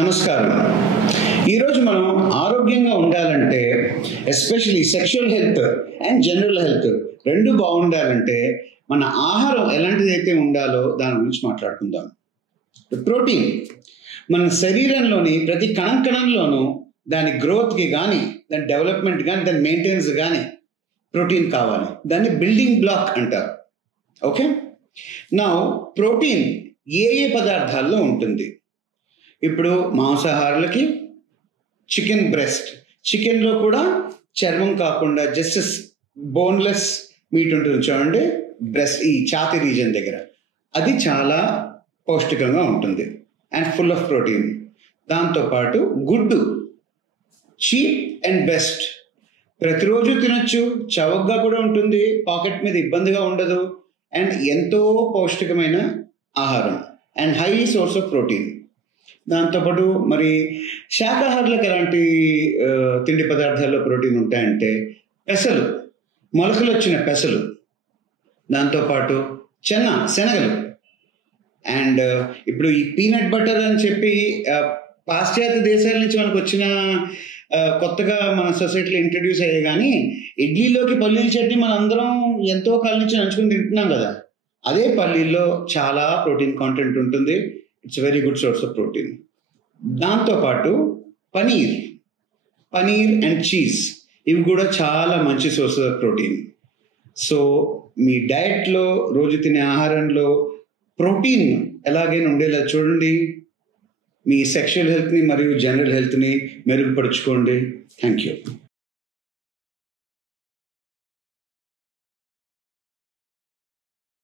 నమస్కారం. ఈరోజు మనం ఆరోగ్యంగా ఉండాలంటే, especially sexual health and general health రెండు బాగుండాలంటే మన ఆహారం ఎలాంటిదైతే ఉండాలో దాని గురించి మాట్లాడుకుందాం. ప్రోటీన్ మన శరీరంలోని ప్రతి కణం కణంలోనూ దాని గ్రోత్కి కానీ, దాని డెవలప్మెంట్ కానీ, దాని మెయింటెనెన్స్ కానీ ప్రోటీన్ కావాలి. దాన్ని బిల్డింగ్ బ్లాక్ అంటారు. ఓకే, నా ప్రోటీన్ ఏ ఏ పదార్థాల్లో ఉంటుంది? ఇప్పుడు మాంసాహారులకి చికెన్ బ్రెస్ట్, చికెన్లో కూడా చర్మం కాకుండా జస్ట్ బోన్లెస్ మీట్ ఉంటుంది చూడండి, బ్రెస్ట్ ఈ ఛాతీ రీజన్ దగ్గర, అది చాలా పౌష్టికంగా ఉంటుంది అండ్ ఫుల్ ఆఫ్ ప్రోటీన్. దాంతోపాటు గుడ్డు చీప్ అండ్ బెస్ట్, ప్రతిరోజు తినొచ్చు, చవకగా కూడా ఉంటుంది, పాకెట్ మీద ఇబ్బందిగా ఉండదు అండ్ ఎంతో పౌష్టికమైన ఆహారం and high source of protein. దాంతోపాటు మరి శాకాహారులకు ఎలాంటి తిండి పదార్థాల్లో ప్రోటీన్ ఉంటాయంటే పెసలు, మొలకలు వచ్చిన పెసలు, దాంతోపాటు శనగలు అండ్ ఇప్పుడు ఈ పీనట్ బటర్ అని చెప్పి పాశ్చాత్య దేశాల నుంచి మనకు వచ్చిన కొత్తగా మన సొసైటీలో ఇంట్రడ్యూస్ అయ్యాయి. కానీ ఇడ్లీలోకి పల్లీల చట్నీ మన అందరం ఎంతో కాలం నుంచి నంచుకుని తింటున్నాం కదా, అదే పల్లీల్లో చాలా ప్రోటీన్ కాంటెంట్ ఉంటుంది. It's very good source of protein. దాంతోపాటు పనీర్ అండ్ చీజ్, ఇవి కూడా చాలా మంచి సోర్స్ ఆఫ్ ప్రోటీన్. సో మీ డయట్లో, రోజు తినే ఆహారంలో ప్రోటీన్ ఎలాగైనా ఉండేలా చూడండి. మీ సెక్షువల్ హెల్త్ని మరియు జనరల్ హెల్త్ని మెరుగుపరుచుకోండి. Thank you.